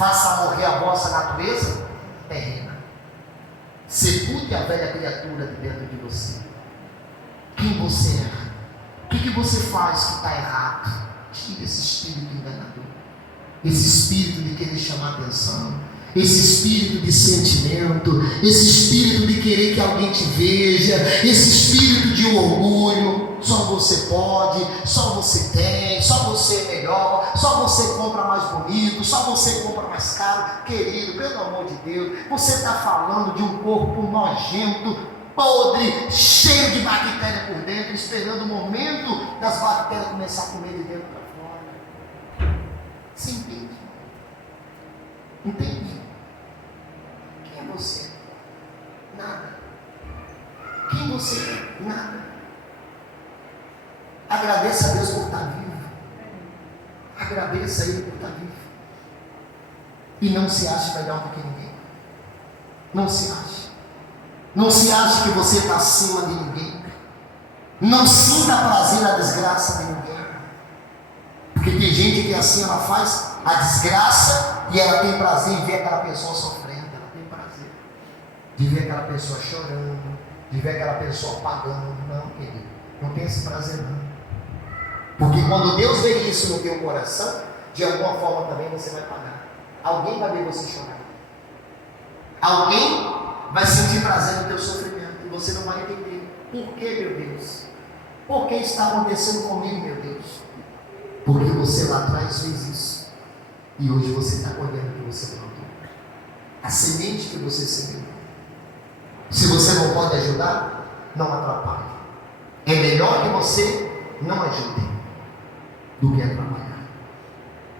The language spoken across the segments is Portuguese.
Faça morrer a vossa natureza terrena. Sepulte a velha criatura de dentro de você. Quem você é? O que você faz que está errado? Tira esse espírito enganador, esse espírito de querer chamar atenção, esse espírito de sentimento, esse espírito de querer que alguém te veja, esse espírito de orgulho. Só você pode, só você tem, só você é melhor, só você compra mais bonito, só você compra mais caro. Querido, pelo amor de Deus, você está falando de um corpo nojento, podre, cheio de bactéria por dentro, esperando o momento das bactérias começar a comer de dentro para fora. Você entende? Entende? Quem é você? Nada. Quem você é? Nada. Agradeça a Deus por estar vivo. Agradeça a Ele por estar vivo. E não se ache melhor do que ninguém. Não se ache. Não se ache que você está acima de ninguém. Não sinta prazer na desgraça de ninguém. Porque tem gente que assim, ela faz a desgraça e ela tem prazer em ver aquela pessoa sofrendo. Ela tem prazer de ver aquela pessoa chorando, de ver aquela pessoa pagando. Não, querido, não tem esse prazer não. Porque quando Deus vê isso no teu coração, de alguma forma também você vai pagar. Alguém vai ver você chorar. Alguém vai sentir prazer no teu sofrimento e você não vai entender. Por que, meu Deus? Por que está acontecendo comigo, meu Deus? Porque você lá atrás fez isso e hoje você está colhendo o que você plantou. A semente que você semeou. Se você não pode ajudar, não atrapalhe. É melhor que você não ajude do que atrapalhar.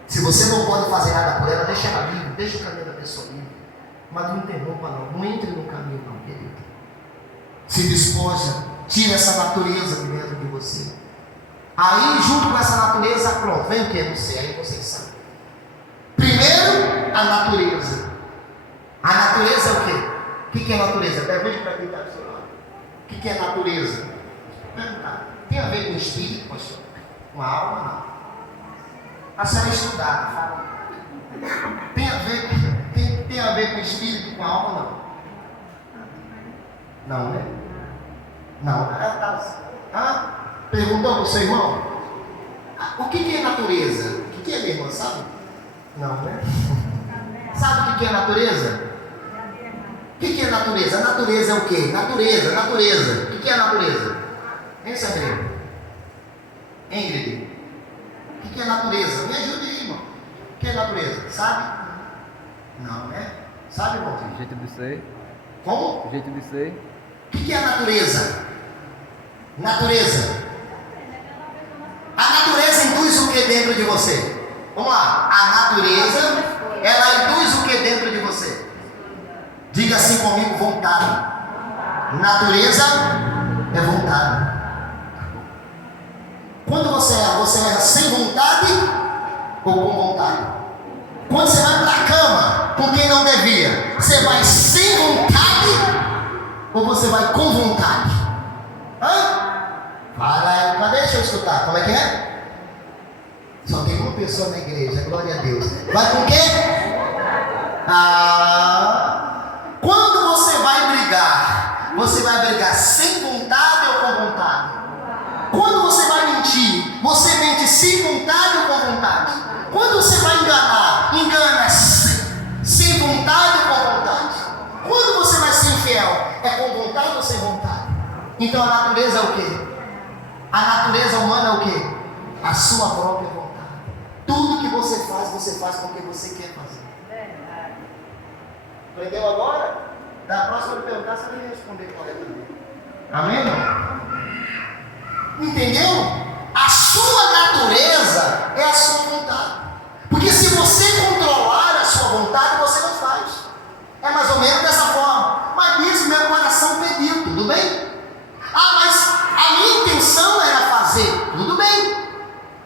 Se você não pode fazer nada por ela, deixa ela livre, deixa o caminho da pessoa livre. Mas não interrompa não entre no caminho não, querido. Se despoja, tira essa natureza de dentro de você. Aí junto com essa natureza, pronto, vem o que? Não sei, aí vocês sabem. Primeiro, a natureza. A natureza é o quê? O que é natureza? Pergunte para quem está do seu lado. O que é natureza? Tem a ver com o espírito, pastor? Com a alma, não. A senhora é estudada, fala. Tem a ver com o espírito, com a alma, não? Não, né? Não. Perguntou para o seu irmão? O que é natureza? O que é, minha irmã, sabe? Não, né? Sabe o que é natureza? O que é natureza? A natureza é o quê? Natureza. O que é natureza? Hein, Sandrinho? Ingrid? O que é natureza? Me ajude aí, irmão. O que é natureza? Sabe? Não, né? Sabe, irmão? O jeito de ser. Como? O jeito de ser. O que é a natureza? Natureza. A natureza induz o que dentro de você? Vamos lá. A natureza, ela induz o que dentro de você? Diga assim comigo, vontade. Natureza é vontade. Quando você erra sem vontade ou com vontade? Quando você vai para a cama com quem não devia, você vai sem vontade ou você vai com vontade? Fala aí, deixa eu escutar, como é que é? Só tem uma pessoa na igreja, glória a Deus. Vai com quê? Quando você vai brigar sem vontade ou com vontade? Quando você vai mentir, você mente sem vontade ou com vontade? Quando você vai enganar, engana sem vontade ou com vontade? Quando você vai ser infiel, é com vontade ou sem vontade? Então a natureza é o quê? A natureza humana é o quê? A sua própria vontade. Tudo que você faz porque você quer fazer. Aprendeu agora? Da próxima eu perguntar, você vai responder corretamente. Amém, irmão? Entendeu? A sua natureza é a sua vontade. Porque se você controlar a sua vontade, você não faz. É mais ou menos dessa forma. Mas isso meu coração pediu, tudo bem? Mas a minha intenção era fazer, tudo bem.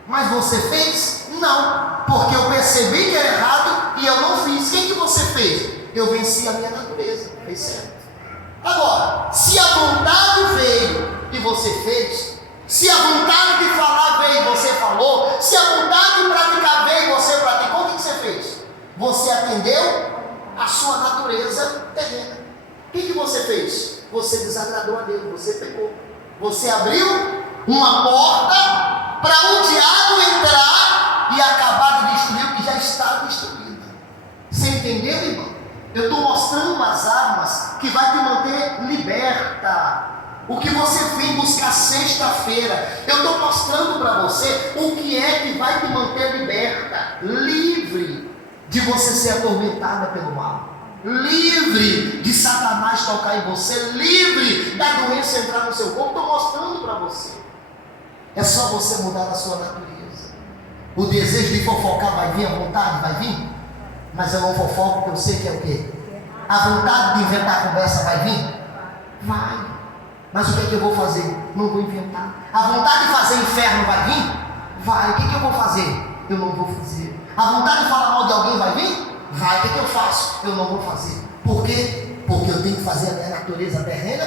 Mas você fez? Não. Porque eu percebi que era errado e eu não fiz. O que você fez? Eu venci a minha natureza. Fez certo. Agora, se a vontade veio e você fez, se a vontade de falar veio e você falou, se a vontade de praticar veio e você praticou, o que você fez? Você atendeu a sua natureza terrena. O que você fez? Você desagradou a Deus, você pecou. Você abriu uma porta para o diabo entrar e acabar de destruir o que já está destruído. Você entendeu, irmão? Eu estou mostrando umas armas que vai te manter liberta. O que você vem buscar sexta-feira, eu estou mostrando para você o que é que vai te manter liberta, livre de você ser atormentada pelo mal, livre de Satanás tocar em você, livre da doença entrar no seu corpo. Estou mostrando para você. É só você mudar a sua natureza. O desejo de fofocar vai vir, a vontade vai vir, mas eu não fofoco porque eu sei que é o quê? A vontade de inventar conversa vai vir? Vai. Mas o que é que eu vou fazer? Não vou inventar. A vontade de fazer inferno vai vir? Vai. O que é que eu vou fazer? Eu não vou fazer. A vontade de falar mal de alguém vai vir? Vai. O que é que eu faço? Eu não vou fazer. Por quê? Porque eu tenho que fazer a minha natureza terrena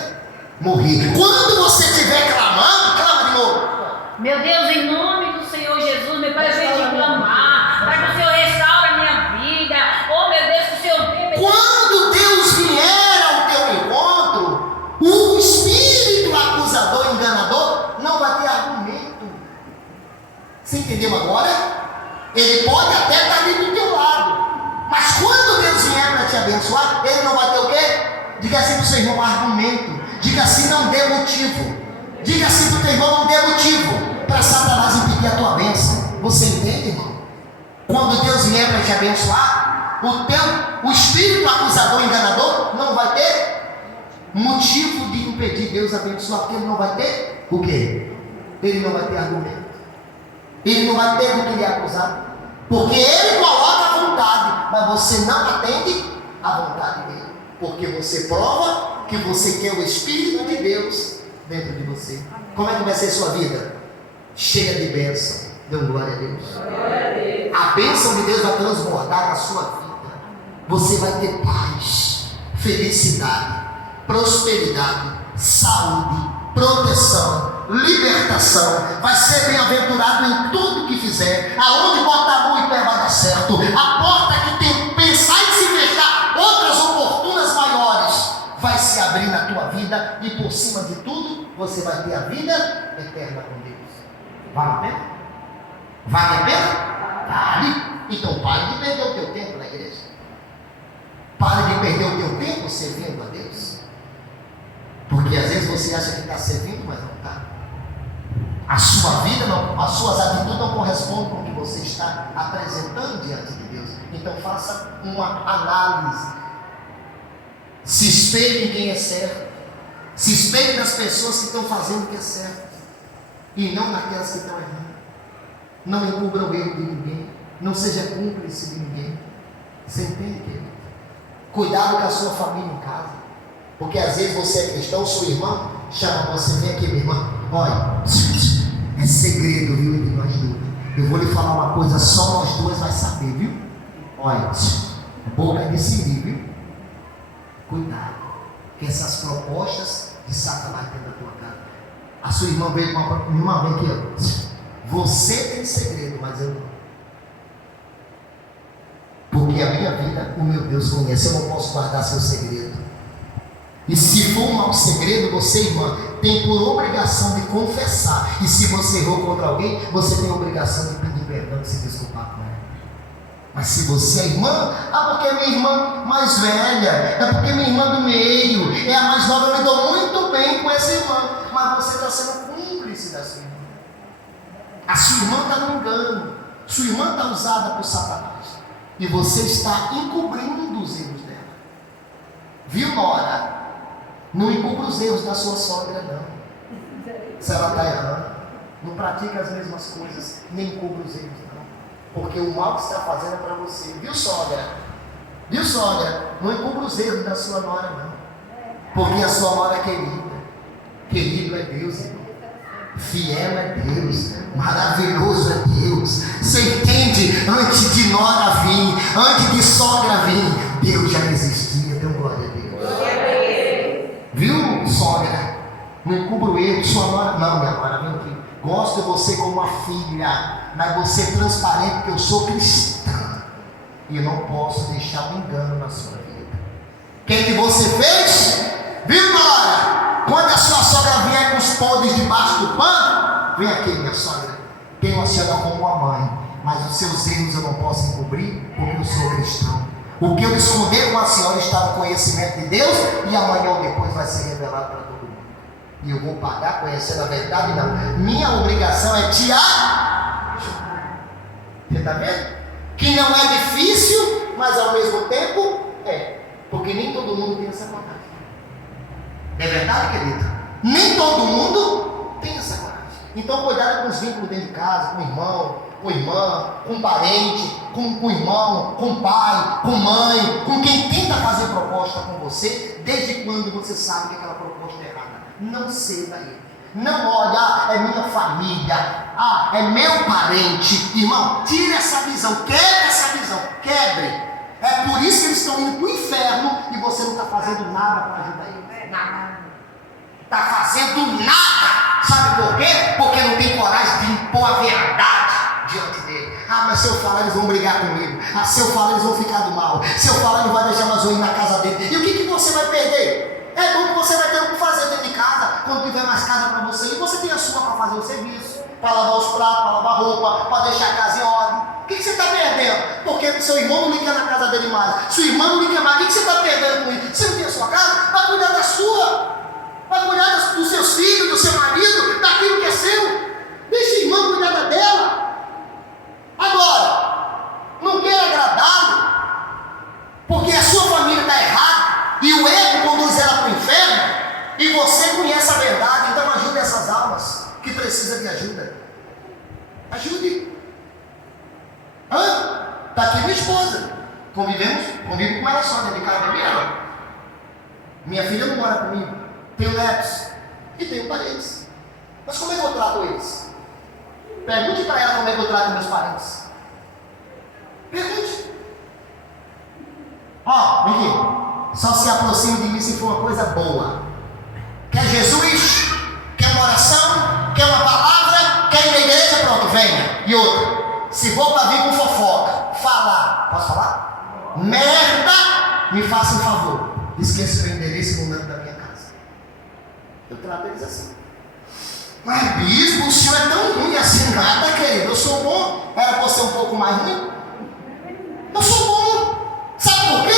morrer. Quando você estiver clamando, clama de novo. Meu Deus, em nome do Senhor Jesus, meu Pai, eu venho te clamar, para que o Senhor restaure a minha vida. Oh, meu Deus, que o Senhor venha. Quando Deus vier ao teu encontro, o espírito acusador, enganador, não vai ter argumento. Você entendeu agora? Ele pode até estar ali do teu lado, mas quando Deus vier para te abençoar, ele não vai ter o quê? Diga assim para o seu irmão, argumento. Diga assim, não dê motivo. Diga assim para o teu irmão, não dê motivo para Satanás impedir a tua bênção. Você entende, irmão? Quando Deus vier para te abençoar, o espírito acusador, enganador, não vai ter motivo de impedir Deus abençoar, porque ele não vai ter o quê? Ele não vai ter argumento. Ele não vai ter o que lhe acusar, porque ele coloca a vontade, mas você não atende a vontade dele, porque você prova que você quer o Espírito de Deus dentro de você. Como é que vai ser sua vida? Cheia de bênção. Dê glória a Deus. A bênção de Deus vai transbordar na sua vida. Você vai ter paz, felicidade, prosperidade, saúde, proteção, libertação. Vai ser bem-aventurado em tudo que fizer. Aonde botar a mão e pé vai dar certo. A porta que tem pensar em se fechar, outras oportunas maiores vai se abrir na tua vida, e por cima de tudo você vai ter a vida eterna com Deus. Vale a pena? Vale a pena? Vale. Então pare de perder o teu tempo na igreja. Pare de perder o teu tempo servindo a Deus. Porque às vezes você acha que está servindo, mas não está. A sua vida não, as suas atitudes não correspondem com o que você está apresentando diante de Deus. Então faça uma análise. Se espelhe em quem é certo. Se espelhe nas pessoas que estão fazendo o que é certo, e não naquelas que estão errando. Não encubra o erro de ninguém. Não seja cúmplice de ninguém. Você entende, querido? Cuidado com a sua família em casa. Porque às vezes você é cristão, sua irmã chama você, vem aqui, minha irmã. Olha, é segredo, viu, entre nós duas. Eu vou lhe falar uma coisa, só nós duas vai saber, viu? Olha, boca de siri, viu? Cuidado, que essas propostas de Satanás dentro da tua casa. A sua irmã veio com uma irmã, vem aqui, ó. Você tem segredo, mas eu não. Porque a minha vida, o meu Deus conhece, eu não posso guardar seu segredo. E se for um mau segredo, você, irmã, tem por obrigação de confessar. E se você errou contra alguém, você tem a obrigação de pedir perdão, de se desculpar com ela. Mas se você é irmã, porque é minha irmã mais velha, é porque minha irmã do meio, é a mais nova, eu me dou muito bem com essa irmã, mas você está sendo cúmplice da sua irmã. A sua irmã está no engano, sua irmã está usada por Satanás, e você está encobrindo dos erros dela. Viu, Nora? Não encubra os erros da sua sogra, não. Se ela está errando, não pratica as mesmas coisas, nem encubra os erros, não. Porque o mal que está fazendo é para você. Viu, sogra? Viu, sogra? Não encubra os erros da sua nora, não. Porque a sua nora é querida. Querido é Deus, irmão. Fiel é Deus. Maravilhoso é Deus. Você entende? Antes de nora vir, antes de sogra vir, Deus já existia. Deu glória a Deus. Viu, sogra? Não encubra o erro de sua nora. Não, minha nora, vem aqui. Gosto de você como uma filha, mas você é transparente, porque eu sou cristã. E eu não posso deixar um engano na sua vida. O que você fez? Viu, Nora? Quando a sua sogra vier com os podres debaixo do pano, vem aqui, minha sogra. Tenho a senhora como uma mãe, mas os seus erros eu não posso encobrir, porque eu sou cristão. O que eu esconder com a senhora está no conhecimento de Deus, e amanhã ou depois vai ser revelado para todo mundo. E eu vou pagar conhecendo a verdade, não. Minha obrigação é te ajudar. Você está vendo? Que não é difícil, mas ao mesmo tempo é. Porque nem todo mundo tem essa coragem. É verdade, querido? Nem todo mundo tem essa coragem. Então cuidado com os vínculos dentro de casa, com o irmão, com irmã, com parente, com irmão, com pai, com mãe, com quem tenta fazer proposta com você, desde quando você sabe que aquela proposta é errada. Não ceda a ele. Não olha, é minha família, é meu parente. Irmão, tire essa visão, quebre essa visão, quebre. É por isso que eles estão indo para o inferno e você não está fazendo nada para ajudar eles. Nada. Está fazendo nada. Sabe por quê? Porque não tem coragem de impor a verdade diante dele. Mas se eu falar, eles vão brigar comigo. Se eu falar, eles vão ficar do mal. Se eu falar, ele vai deixar mais eu ir na casa dele. E o que você vai perder? É bom que você vai ter o que fazer dentro de casa, quando tiver mais casa para você. E você tem a sua para fazer o serviço, para lavar os pratos, para lavar roupa, para deixar a casa em ordem. O que você está perdendo? Porque seu irmão não liga na casa dele mais. Sua irmã não liga mais. O que você está perdendo com isso? Você não tem a sua casa? Vai cuidar da sua. Vai cuidar dos seus filhos, do seu marido, daquilo que é seu. Deixa a irmã cuidar da dela. Agora, não quer agradá-lo, porque a sua família está errada, e o ego conduz ela para o inferno, e você conhece a verdade. Então ajude essas almas que precisam de ajuda. Ajude. Está aqui minha esposa. Convivo com ela só, dentro de casa da ela. Minha filha não mora comigo. Tenho netos e tenho parentes. Mas como é que eu trato eles? Pergunte para ela como é que eu trato meus parentes. Pergunte. Vem aqui. Só se aproxime de mim se for uma coisa boa. Quer Jesus? Quer uma oração? Quer uma palavra? Quer ir na igreja? Pronto, venha. E outra. Se for para vir com fofoca, falar. Posso falar? Merda! Me faça um favor. Esqueça o meu endereço e o número da minha casa. Eu trato eles assim. Mas bispo, o senhor é tão ruim assim, nada, querido. Eu sou bom. Era para ser um pouco mais ruim? Eu sou bom. Sabe por quê?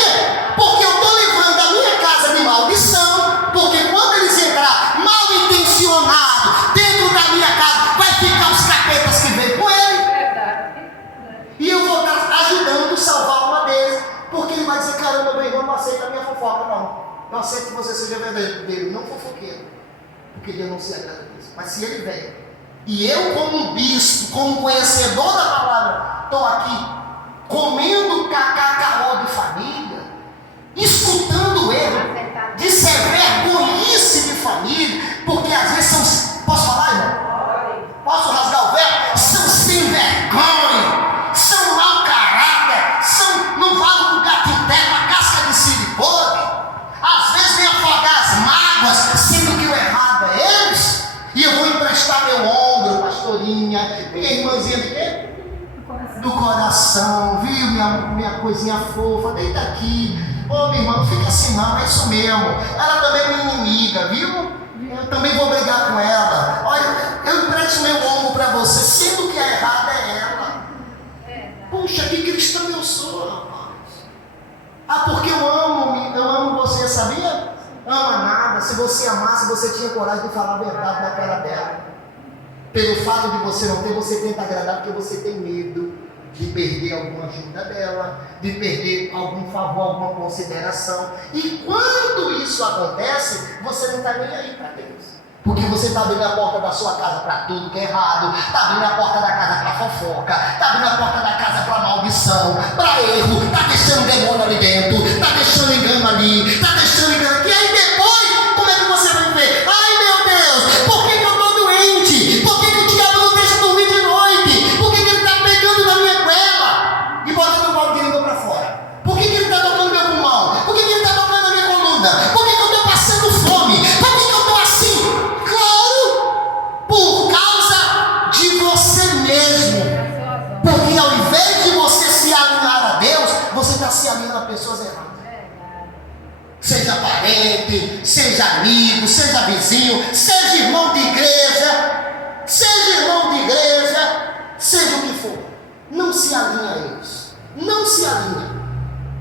Porque eu estou livrando a minha casa de maldição. Porque quando eles entrarem mal intencionados dentro da minha casa, vai ficar os capetas que vêm com ele. E eu vou estar ajudando a salvar uma deles. Porque ele vai dizer: caramba, meu irmão não aceita a minha fofoca, não. Eu aceito que você seja verdadeiro, não fofoqueiro. Porque Deus não se agrada disso. Mas se ele vem, e eu como um bispo, como conhecedor da palavra, estou aqui comendo cacau de família, escutando ele, de ser vergonhice de família, porque às vezes são, posso falar, irmão? Posso rasgar o véu? São sem vergonha, são mau caráter, não valem com gato em terra, uma casca de silicone. Às vezes vem afogar as mágoas, sendo que o errado é eles. E eu vou emprestar meu ombro, pastorinha, minha irmãzinha de quê? Do coração, viu? Minha coisinha fofa, deita aqui. Minha irmã, não fica assim não, é isso mesmo. Ela também é minha inimiga, viu? Eu também vou brigar com ela. Olha, eu empresto meu ombro para você, sendo que a errada é ela. Puxa, que cristão eu sou, rapaz. Porque eu amo você, sabia? Ama nada. Se você amasse, você tinha coragem de falar a verdade na cara dela. Pelo fato de você não ter, você tenta agradar porque você tem medo de perder alguma ajuda dela, de perder algum favor, alguma consideração. E quando isso acontece, você não está nem aí para Deus. Porque você está abrindo a porta da sua casa para tudo que é errado, está abrindo a porta da casa para fofoca, está abrindo a porta da casa para maldição, para erro, está deixando demônio ali dentro, está deixando engano ali, está deixando engano aqui. Aí depois, como é que você vai ver? Ai meu Deus, por que eu estou doente? Por que o diabo não deixa dormir de noite? Por que ele está pegando na minha goela e botando o pau de língua para fora? Por que ele está tocando meu pulmão? Por que ele está tocando a minha coluna? Por que eu estou passando fome? Por que eu estou assim? Por causa de você mesmo. Porque ao invés de você se alinhar a Deus, está se alinhando a pessoas erradas. Seja parente, seja amigo, seja vizinho, seja irmão de igreja, seja o que for. Não se alinha a eles. Não se alinha.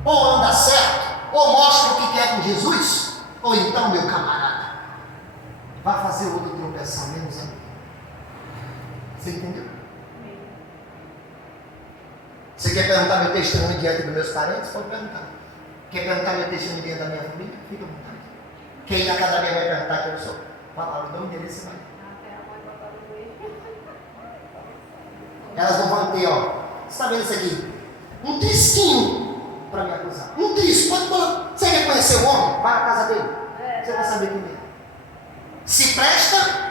Ou anda certo, ou mostra o que quer com Jesus, ou então, meu camarada, vai fazer o outro tropeçar menos a mim. Você entendeu? Você quer perguntar meu testemunho diante dos meus parentes? Pode perguntar. Quer perguntar meu testemunho diante da minha família? Fica à vontade. Quem na casa da minha mãe perguntar quem eu sou? Fala, o nome dele você vai. Elas não vão ter, ó. Você está vendo isso aqui? Um tristinho para me acusar. Um triste, pode falar. Você quer conhecer o homem? Vai na casa dele. Você vai saber quem é. Se presta.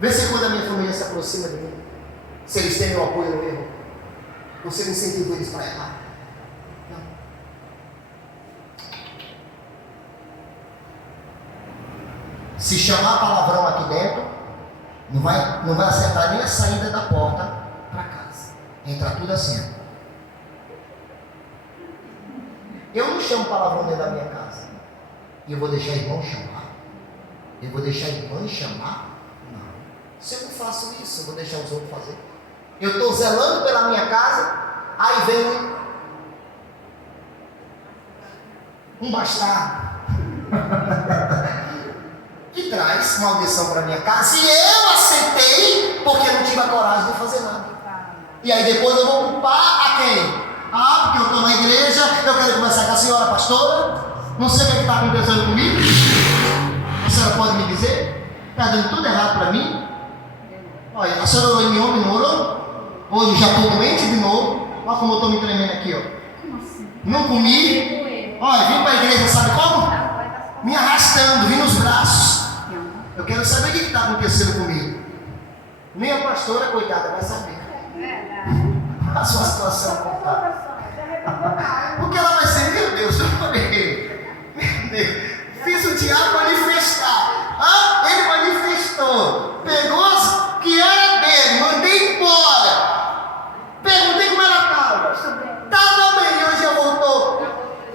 Vê se quando a minha família se aproxima de mim, se eles têm meu apoio no erro, você me incentiva eles para errar. Não. Se chamar palavrão aqui dentro, não vai acertar nem a saída da porta para casa. Entra tudo assim. Eu não chamo palavrão dentro da minha casa. E eu vou deixar irmão chamar? Eu vou deixar irmã chamar? Se eu não faço isso, eu vou deixar os outros fazer. Eu estou zelando pela minha casa, aí vem um bastardo e traz maldição para minha casa, e eu aceitei porque não tive a coragem de fazer nada. E aí depois eu vou culpar a quem? Porque eu estou na igreja, eu quero conversar com a senhora pastora, não sei o que está acontecendo comigo. A senhora pode me dizer? Está dando tudo errado para mim? Olha, a senhora orou em mim ontem, não orou? Hoje já estou doente de novo. Olha como eu estou me tremendo aqui, ó. Como assim? Não comi. Olha, vim para a igreja, sabe como? Me arrastando, vim nos braços. Eu quero saber o que está acontecendo comigo. Nem a pastora, coitada, vai saber. A sua situação contada. Porque ela vai ser, meu Deus, eu falei. Meu Deus. Fiz o diabo manifestar. Ele manifestou. Pegou as que era dele, mandei embora. Perguntei como ela estava. Estava bem, hoje já voltou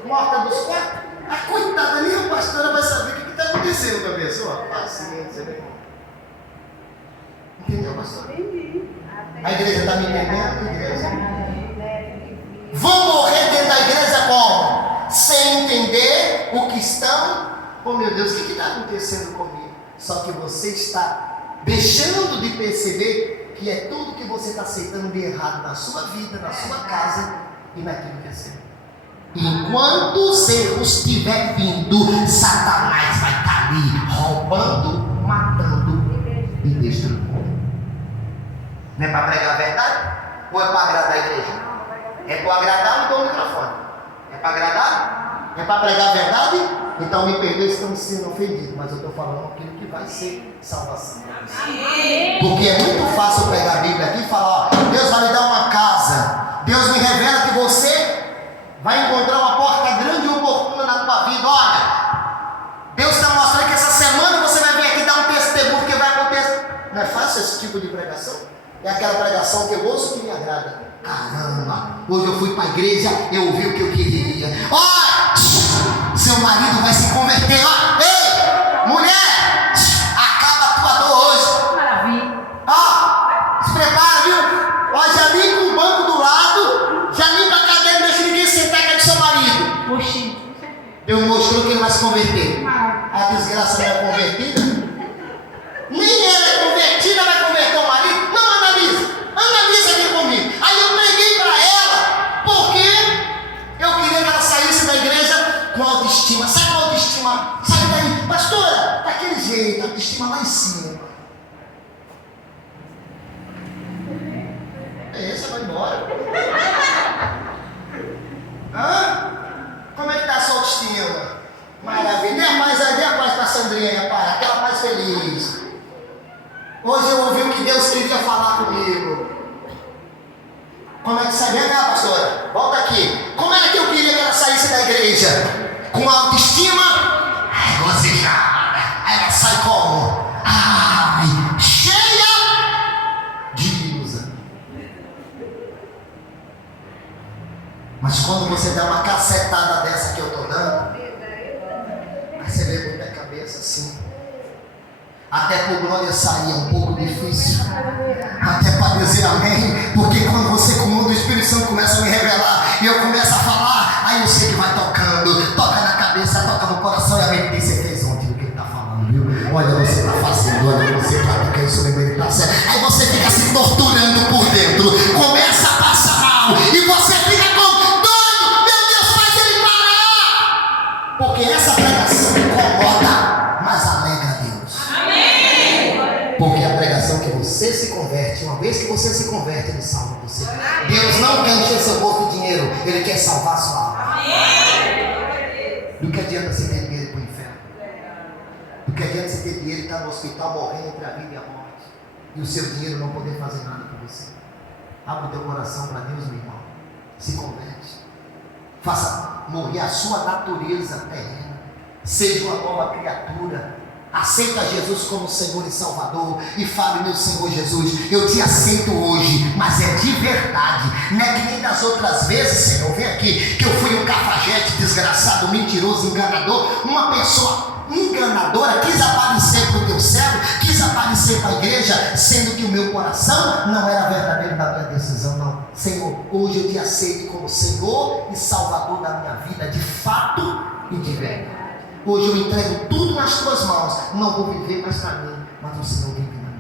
morta dos quatro. A coitada, nem a pastora vai saber o que está acontecendo com a pessoa. Paciência, meu irmão. Entendeu, pastor? Entendi. A igreja está me entendendo? Igreja? Vão morrer dentro da igreja como? Sem entender o que estão. Oh meu Deus, o que está acontecendo comigo? Só que você está deixando de perceber que é tudo que você está aceitando de errado na sua vida, na sua casa e naquilo que é seu. Enquanto os erros estiver vindo, Satanás vai estar ali roubando, matando e destruindo. Não é para pregar a verdade? Ou é para agradar a igreja? É para agradar, não dou o microfone. É para agradar? É para pregar a verdade? Então me perdoe se estão sendo ofendidos, mas eu estou falando aquilo que vai ser salvação. Porque é muito fácil pegar a Bíblia aqui e falar, ó, Deus vai lhe dar uma casa. Deus me revela que você vai encontrar uma porta grande e oportuna na tua vida. Olha, Deus está mostrando que essa semana você vai vir aqui dar um testemunho que vai acontecer. Não é fácil esse tipo de pregação? É aquela pregação que eu ouço que me agrada. Caramba, hoje eu fui para a igreja, eu ouvi o que eu queria. Olha, seu marido vai se converter. Ó, ei, mulher, acaba a tua dor hoje. Maravilha. Ó, se prepara, viu? Ó, já limpa o banco do lado, já limpa a cadeira, não deixa ninguém sentar que é do seu marido. Oxi. Deus mostrou que ele vai se converter. A desgraça não é convertida. Nem ela é convertida, vai converter o marido. Não, analisa aqui comigo. Aí eu preguei para ela, porque eu queria que ela saísse da igreja com autoestima. Sabe com autoestima? Sai daí, pastora, daquele jeito, autoestima lá em cima. Você vai embora. Como é que está a sua autoestima? Maravilha. Dê a paz para a Sandrinha, pai. Aquela paz feliz. Hoje eu ouvi o que Deus queria falar comigo. Como é que sai? Vem cá, pastora. Volta aqui. Como é que eu queria que ela saísse da igreja? Com autoestima regozijada. Aí ela sai como? Cheia de ilusão. Mas quando você dá uma cacetada dessa que eu estou dando, aí você levanta a cabeça assim. Até por glória sair é um pouco difícil. Até para dizer amém. Porque quando você comanda, o Espírito Santo começa a me revelar e eu começo a falar, aí eu sei que vai tocando. Toca na cabeça, toca no coração. E a mente diz, você fez ontem o que ele está falando, viu? Olha, você está fazendo, olha, você está tocando isso mesmo, ele está certo. Aí você fica se torturando por dentro. Começa a passar mal. E você fica com doido. Meu Deus, faz ele parar. Porque essa pregação incomoda, mas alegra a Deus. Porque a pregação que você se converte, uma vez que você se converte, Ele salva você. Deus não quer encher seu bolso de dinheiro, Ele quer salvar sua alma. Do que adianta você ter dinheiro para o inferno? Do que adianta você ter dinheiro e estar no hospital morrendo entre a vida e a morte, e o seu dinheiro não poder fazer nada por você? Abre o teu coração para Deus, meu irmão. Se converte. Faça morrer a sua natureza terrena. Seja uma nova criatura. Aceita Jesus como Senhor e Salvador e fale, meu Senhor Jesus, eu te aceito hoje, mas é de verdade, não é que nem das outras vezes, Senhor, vem aqui, que eu fui um cafajete desgraçado, mentiroso, enganador, uma pessoa enganadora, quis aparecer para o teu servo, quis aparecer para a igreja, sendo que o meu coração não era verdadeiro da minha decisão, não. Senhor, hoje eu te aceito como Senhor e Salvador da minha vida, de fato e de verdade. Hoje eu entrego tudo nas tuas mãos. Não vou viver mais para mim, mas o Senhor vive na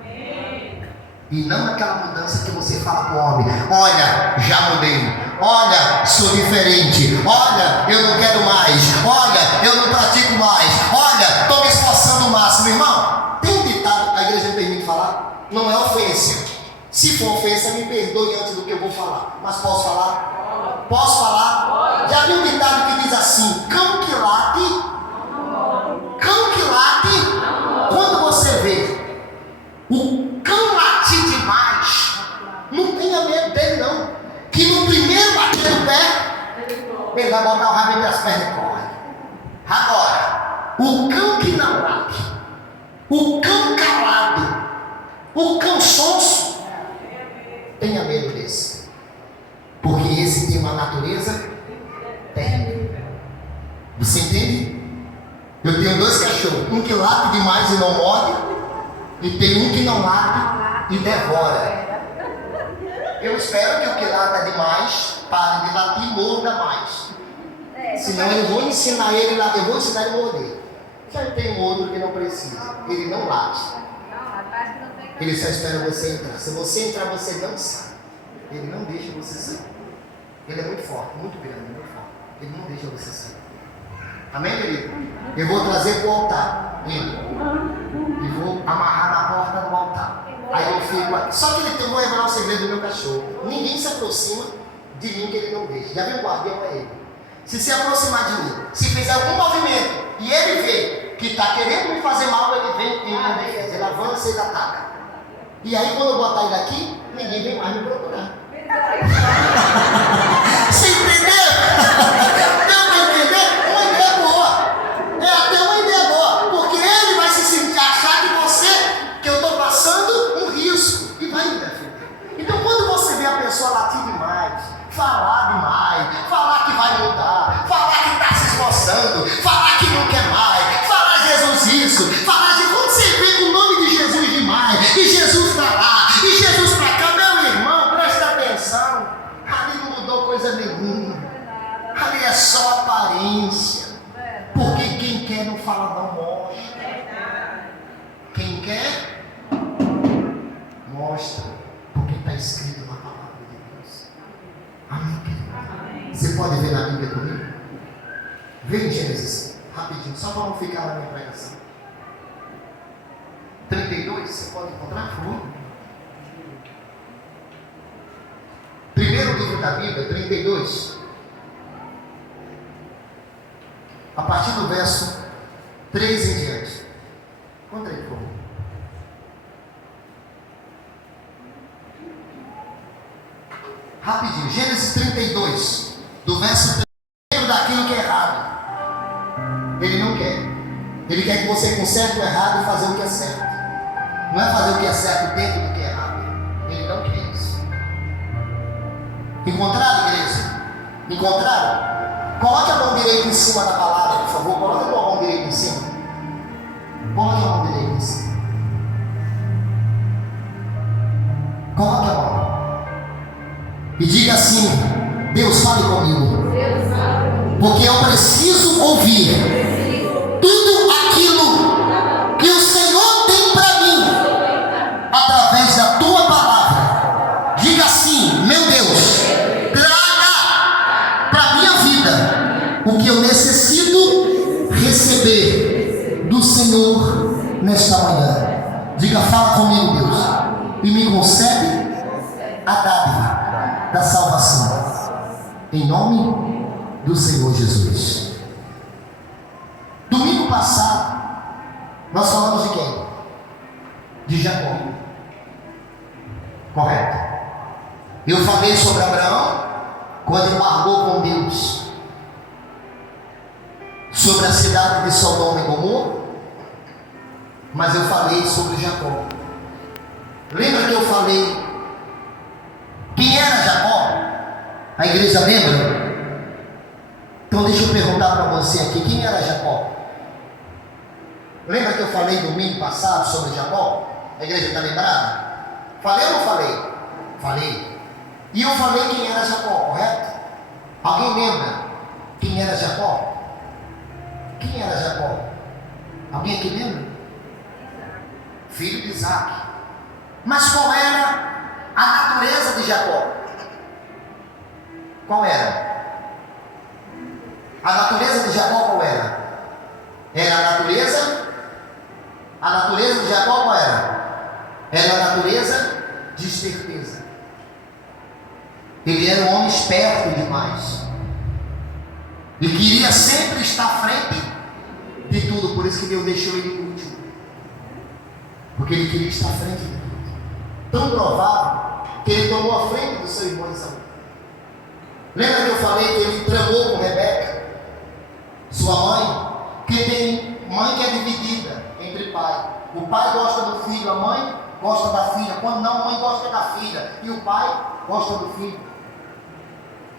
minha vida. E não aquela mudança que você fala para o homem: olha, já mudei. Olha, sou diferente. Olha, eu não quero mais. Olha, eu não pratico mais. Olha, estou me esforçando o máximo. Irmão, tem um ditado, a igreja me permite falar? Não é ofensa. Se for ofensa, me perdoe antes do que eu vou falar. Mas posso falar? Posso falar? Já vi um ditado que diz assim: cão que late, quando você vê o cão latir demais, não tenha medo dele não, que no primeiro bater o pé, ele vai botar o rabo entre as pernas e corre. Agora, o cão que não late, o cão calado, o cão sonso, tenha medo desse, porque esse tem uma natureza terrível. Você entende? Eu tenho 2 cachorros, um que late demais e não morde, e tem um que não late e devora. Eu espero que o que lata demais pare de latir e morda mais. Senão eu vou ensinar ele a morder. Já tem um outro que não precisa, ele não late. Ele só espera você entrar. Se você entrar, você não sai. Ele não deixa você sair. Ele é muito forte, muito grande, muito forte. Ele não deixa você sair. Amém, querido? Eu vou trazer para o altar ele. E vou amarrar na porta do altar. Aí eu fico aqui. Só que eu vou revelar o segredo do meu cachorro. Ninguém se aproxima de mim que ele não deixa. Já viu o guardião? É ele. Se aproximar de mim, se fizer algum movimento e ele vê que está querendo me fazer mal, ele vem em minha defesa. Ele avança e ele ataca. E aí quando eu botar ele aqui, ninguém vem mais me procurar. Você entendeu? Deu para entender? Uma ideia boa. É até uma ideia boa. Porque ele vai se sentir, achar que você, que eu estou passando um risco. E vai me defender. Então quando você vê a pessoa latir demais, falar que vai mudar, falar que está se esforçando, falar que não quer mais, falar Jesus isso, falar de quando você vê o nome de Jesus demais, e Jesus para lá, e Jesus para cá, meu irmão, presta atenção, ali não mudou coisa nenhuma, ali é só aparência, porque quem quer não fala, não mostra, quem quer, mostra, porque está escrito na palavra de Deus. Amém, querido? Você pode ver na Bíblia comigo? Vem em Gênesis, rapidinho, só para não ficar na minha pregação. 32, você pode encontrar? Por favor. Primeiro livro da Bíblia, 32. A partir do verso 3 em diante. Conta aí, por favor. Rapidinho, Gênesis 32, do verso 3, daquilo que é errado. Ele não quer. Ele quer que você conserte o errado e fazer o que é certo. Não é fazer o que é certo dentro do que é errado. Ele não quer isso. Encontrado, igreja? Encontraram? Coloque a mão direita em cima da palavra, por favor. Coloque a tua mão direita em cima. Coloque a mão direita em cima. Coloque a mão. E diga assim: Deus, fale comigo. Porque eu preciso ouvir tudo aquilo que o Senhor tem para mim através da tua palavra. Diga assim: meu Deus, traga para minha vida o que eu necessito receber do Senhor nesta manhã. Diga: fala comigo, Deus, e me concede a dádiva da salvação, em nome do Senhor Jesus. Domingo passado nós falamos de quem? De Jacó, correto? Eu falei sobre Abraão quando ele largou com Deus, sobre a cidade de Sodoma e Gomorra, mas eu falei sobre Jacó. Lembra que eu falei quem era Jacó? A igreja lembra? Então deixa eu perguntar para você aqui, quem era Jacó? Lembra que eu falei domingo passado sobre Jacó? A igreja está lembrada? Falei ou não falei? Falei. E eu falei quem era Jacó, correto? Alguém lembra quem era Jacó? Quem era Jacó? Alguém aqui lembra? Filho de Isaac. Mas qual era a natureza de Jacó? Qual era? A natureza de Jacó qual era? Era a natureza de Jacó qual era? Era a natureza de esperteza. Ele era um homem esperto demais. Ele queria sempre estar à frente de tudo, por isso que Deus deixou ele último. Porque ele queria estar à frente de tudo. Tão provável que ele tomou a frente do seu irmão Esaú. Lembra que eu falei que ele tramou com Rebeca, sua mãe? Que tem mãe que é dividida entre pai. O pai gosta do filho, a mãe gosta da filha. Quando não, a mãe gosta da filha e o pai gosta do filho.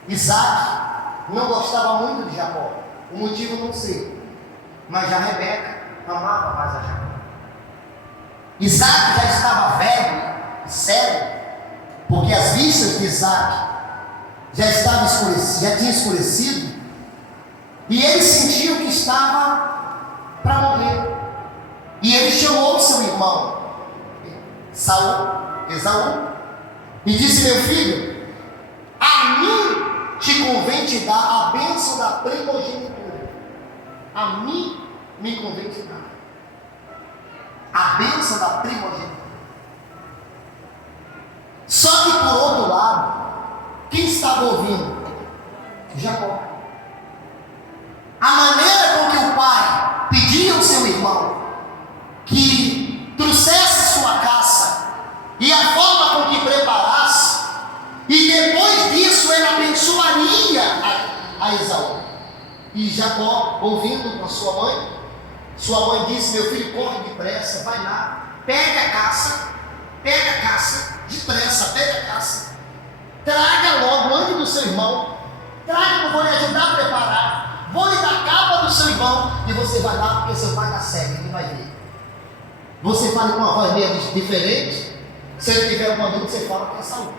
Isaac não gostava muito de Jacó. O motivo não sei, mas já Rebeca amava mais a Jacó. Isaac já estava velho, cego, porque as vistas de Isaac já estavam escurecidas, já tinha escurecido, e ele sentiu que estava para morrer. E ele chamou seu irmão Esaú, e disse: meu filho, a mim te convém te dar a bênção da primogenitura. A mim me convém te dar a bênção da primogenitura. Só que por outro lado, quem estava ouvindo? Jacó. A maneira com que o pai pedia ao seu irmão que trouxesse sua caça e a forma com que preparasse, e depois disso ele abençoaria a Esaú. E Jacó, ouvindo com sua mãe disse: meu filho, corre depressa, vai lá, pega a caça, depressa, pega a caça, traga logo antes do seu irmão, traga que eu vou lhe ajudar a preparar, vou lhe dar a capa do seu irmão, e você vai lá, porque seu pai está cego, ele vai ver. Você fala com uma voz meio diferente, se ele tiver alguma dúvida, você fala que é Saúl.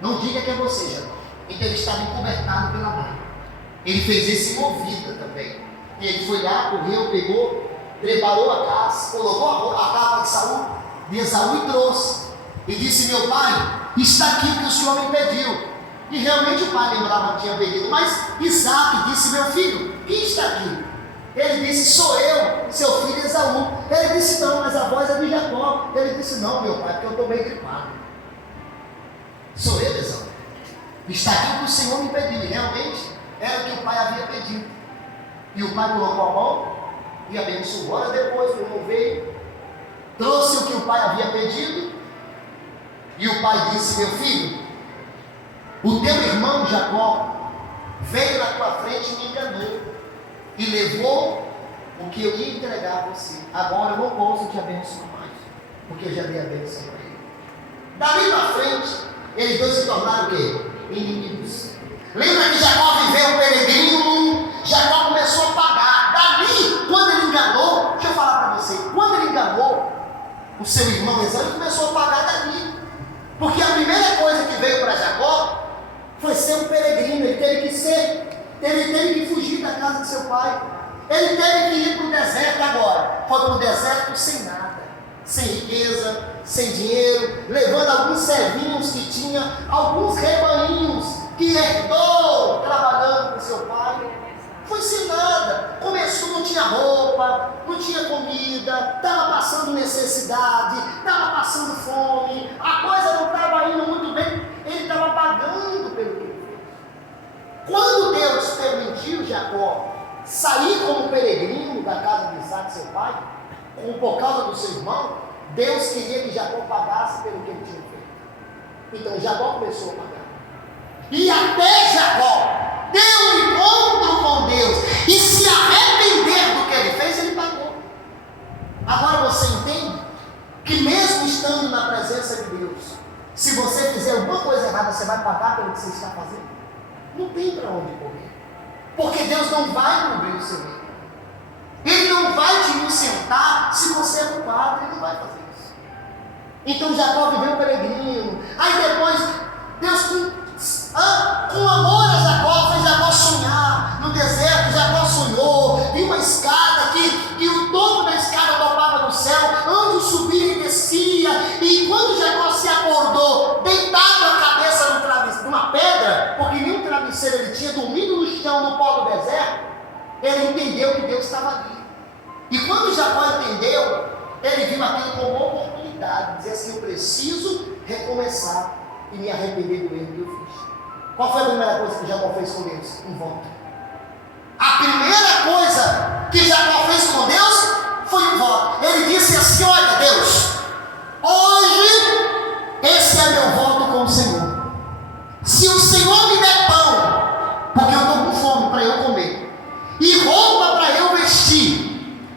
Não diga que é você, Jacó. Então ele estava encobertado pela mãe. Ele fez esse movida também. E ele foi lá, correu, pegou, preparou a caça, colocou a capa de Esaú e trouxe. E disse: meu pai, está aqui o que o senhor me pediu. E realmente o pai lembrava que tinha pedido. Mas Isaac disse: meu filho, quem está aqui? Ele disse: sou eu, seu filho Esaú. Ele disse: não, mas a voz é de Jacó. Ele disse: não, meu pai, porque eu estou bem gripado. Sou eu, Esaú. Está aqui o que o Senhor me pediu. E realmente era o que o pai havia pedido. E o pai colocou a mão e abençoou. Hora depois, o irmão veio, trouxe o que o pai havia pedido. E o pai disse: meu filho, o teu irmão Jacó veio na tua frente e me enganou, e levou o que eu ia entregar a você. Agora eu não posso te abençoar mais, porque eu já dei a bênção para ele. Dali para frente, eles dois se tornaram o quê? Inimigos. Lembra que Jacó viveu um peregrino? Jacó começou a pagar. Dali, quando ele enganou, deixa eu falar para você, quando ele enganou o seu irmão Esaú, ele começou a pagar dali. Porque a primeira coisa que veio para Jacó foi ser um peregrino. Ele teve que fugir da casa de seu pai. Ele teve que ir para o deserto agora. Foi para o deserto sem nada, sem riqueza, sem dinheiro, levando alguns servinhos que tinha, alguns rebanhinhos que herdou trabalhando com seu pai. Foi sem nada. Começou, não tinha roupa, não tinha comida, estava passando necessidade, estava passando fome, a coisa não estava indo muito bem, ele estava pagando pelo que ele fez. Quando Deus permitiu Jacó sair como peregrino da casa de Isaac, seu pai, por causa do seu irmão, Deus queria que Jacó pagasse pelo que ele tinha feito. Então Jacó começou a pagar. E até Jacó ter um encontro com Deus e se arrepender do que ele fez, ele pagou. Agora você entende que mesmo estando na presença de Deus, se você fizer alguma coisa errada, você vai pagar pelo que você está fazendo? Não tem para onde correr. Porque Deus não vai cobrir o seu erro. Ele não vai te inocentar se você é culpado, ele não vai fazer isso. Então Jacó viveu peregrino. Aí depois, Deus com amor a Jacó, fez Jacó sonhar no deserto. Jacó sonhou, viu uma escada que o topo da escada topava no céu, anjos subiam e descia. E quando Jacó se acordou, deitado a cabeça numa pedra, porque nenhum travesseiro ele tinha, dormindo no chão no pó do deserto, ele entendeu que Deus estava ali. E quando Jacó entendeu, ele viu aquilo como uma oportunidade, dizer assim: eu preciso recomeçar e me arrepender do erro que eu fiz. Qual foi a primeira coisa que Jacó fez com Deus? Um voto. A primeira coisa que Jacó fez com Deus foi um voto. Ele disse assim: olha Deus, hoje esse é meu voto com o Senhor. Se o Senhor me der pão, porque eu estou com fome para eu comer, e roupa para eu vestir,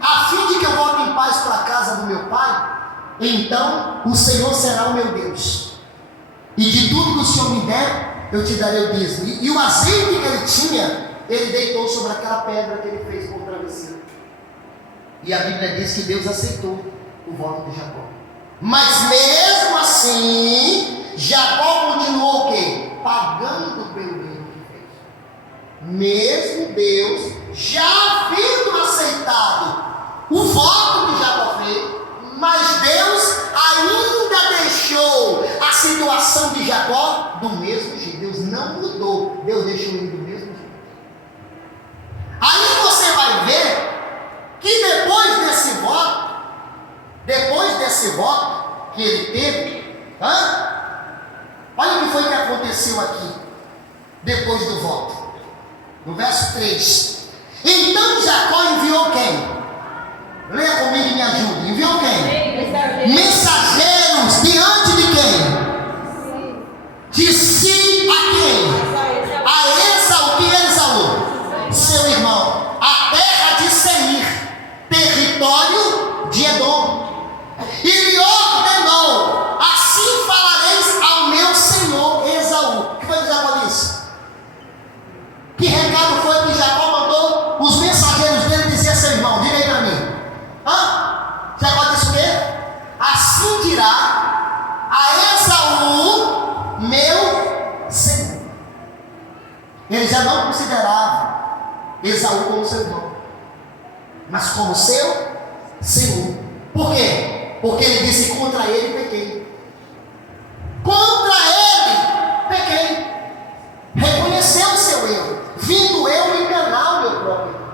a fim de que eu volte em paz para a casa do meu pai, então o Senhor será o meu Deus. E de tudo que o Senhor me der, eu te darei o dízimo. E o azeite que ele tinha, ele deitou sobre aquela pedra que ele fez por travessia. E a Bíblia diz que Deus aceitou o voto de Jacó. Mas mesmo assim, Jacó continuou o quê? Pagando pelo erro que fez. Mesmo Deus já havendo aceitado o voto que Jacó fez, mas Deus ainda deixou a situação de Jacó do mesmo jeito. Deus não mudou, Deus deixou ele do mesmo jeito. Aí você vai ver que depois desse voto que ele teve, olha o que foi que aconteceu aqui, depois do voto. No verso 3. Então Jacó enviou quem? Leia comigo e me ajude. Enviou quem? Mensageiros diante de quem? De si a quem? A Esaú. Que é Esaú? Seu irmão. A terra de Seir, território de Edom. E lhe ordenou: assim falareis ao meu senhor Esaú. O que foi que Jacó disse? Que recado foi que Jacó mandou os mensageiros dele dizer a seu irmão? Diga aí para mim. Jacó disse o quê? Assim dirá a Esaú, meu senhor. Ele já não considerava Esaú como seu irmão, mas como seu senhor. Por quê? Porque ele disse: contra ele pequei. Contra ele pequei. Reconheceu o seu erro, vindo eu enganar o meu próprio irmão.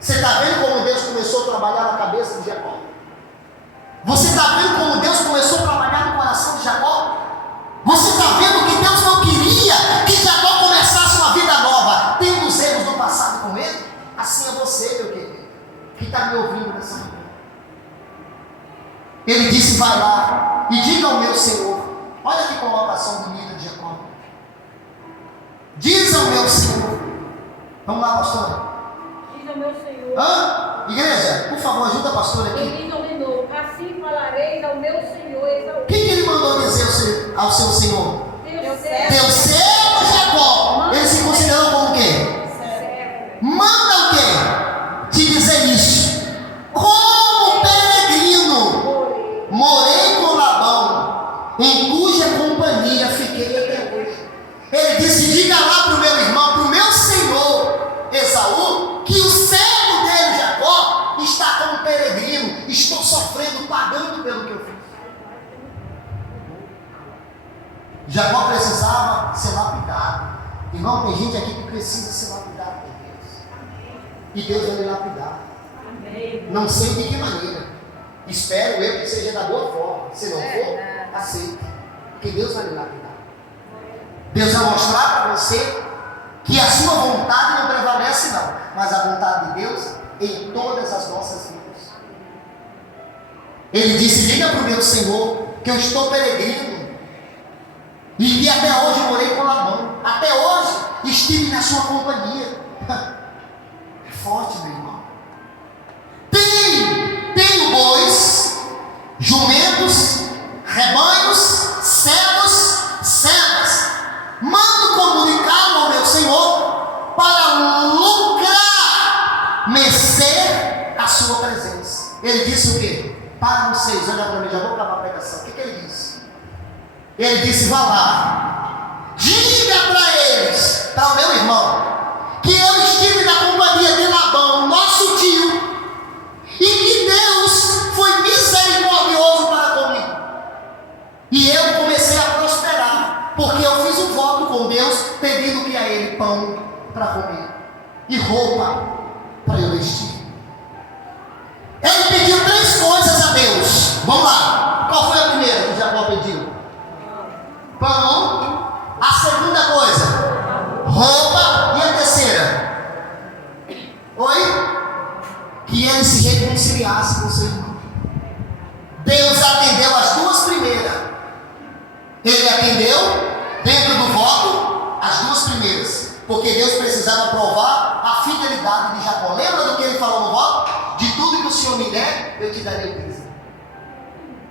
Você está vendo como Deus começou a trabalhar na cabeça de Jacó? Você está vendo como Deus começou a trabalhar no coração de Jacó? Você está vendo que Deus não queria que Jacó começasse uma vida nova, tendo os erros do passado com ele? Assim é você, meu querido, que está me ouvindo nessa manhã. Ele disse: vai lá e diga ao meu Senhor. Olha que colocação bonita de Jacó. Diz ao meu Senhor. Vamos lá, pastora. Diz ao meu Senhor. Igreja, por favor, ajuda a pastora aqui. Ele ordenou: assim falareis ao meu Senhor Esaú. O que ele mandou dizer ao seu Senhor? Teu Teu servo Jacó em cuja companhia fiquei até hoje. Ele disse: diga lá para o meu irmão, para o meu senhor Esaú, que o servo dele, Jacó, está como peregrino, estou sofrendo, pagando pelo que eu fiz. Jacó precisava ser lapidado. Irmão, tem gente aqui que precisa ser lapidado por Deus. E Deus vai lhe lapidar. Não sei de que maneira. Espero eu que seja da boa forma. Se não for, aceite. Porque Deus vai lhe lapidar. Deus vai mostrar para você que a sua vontade não prevalece não. Mas a vontade de Deus em todas as nossas vidas. Ele disse: diga para o meu Senhor que eu estou peregrino. E que até hoje morei com Labão. Até hoje estive na sua companhia. É forte, meu irmão. Tenho bois, jumentos, rebanhos, servos, servas. Mando comunicá-lo ao meu Senhor para lucrar, mercê a sua presença. Ele disse o quê? Para vocês, olha para mim, já vou acabar a pregação. O que ele disse? Ele disse: vá lá, diga para eles, para o meu irmão, que eu estive na companhia de Labão, nosso tio, e que Deus foi misericordioso para comigo. E eu comecei a prosperar, porque eu fiz um voto com Deus, pedindo-lhe a ele pão para comer e roupa para eu vestir. Ele pediu 3 coisas a Deus. Vamos lá, qual foi a primeira que Jacó pediu? Pão. A segunda coisa, roupa. E a terceira? Oi? Que ele se reconciliasse com o seu irmão. Deus atendeu as 2 primeiras. Ele atendeu, dentro do voto, as 2 primeiras. Porque Deus precisava provar a fidelidade de Jacó. Lembra do que ele falou no voto? De tudo que o Senhor me der, eu te darei o dízimo.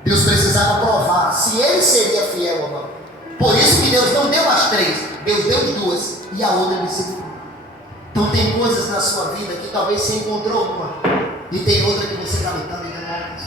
Deus precisava provar se ele seria fiel ou não. Por isso que Deus não deu as 3, Deus deu as 2 e a outra ele se. Então tem coisas na sua vida que talvez você encontrou uma e tem outra que você está lutando e demora.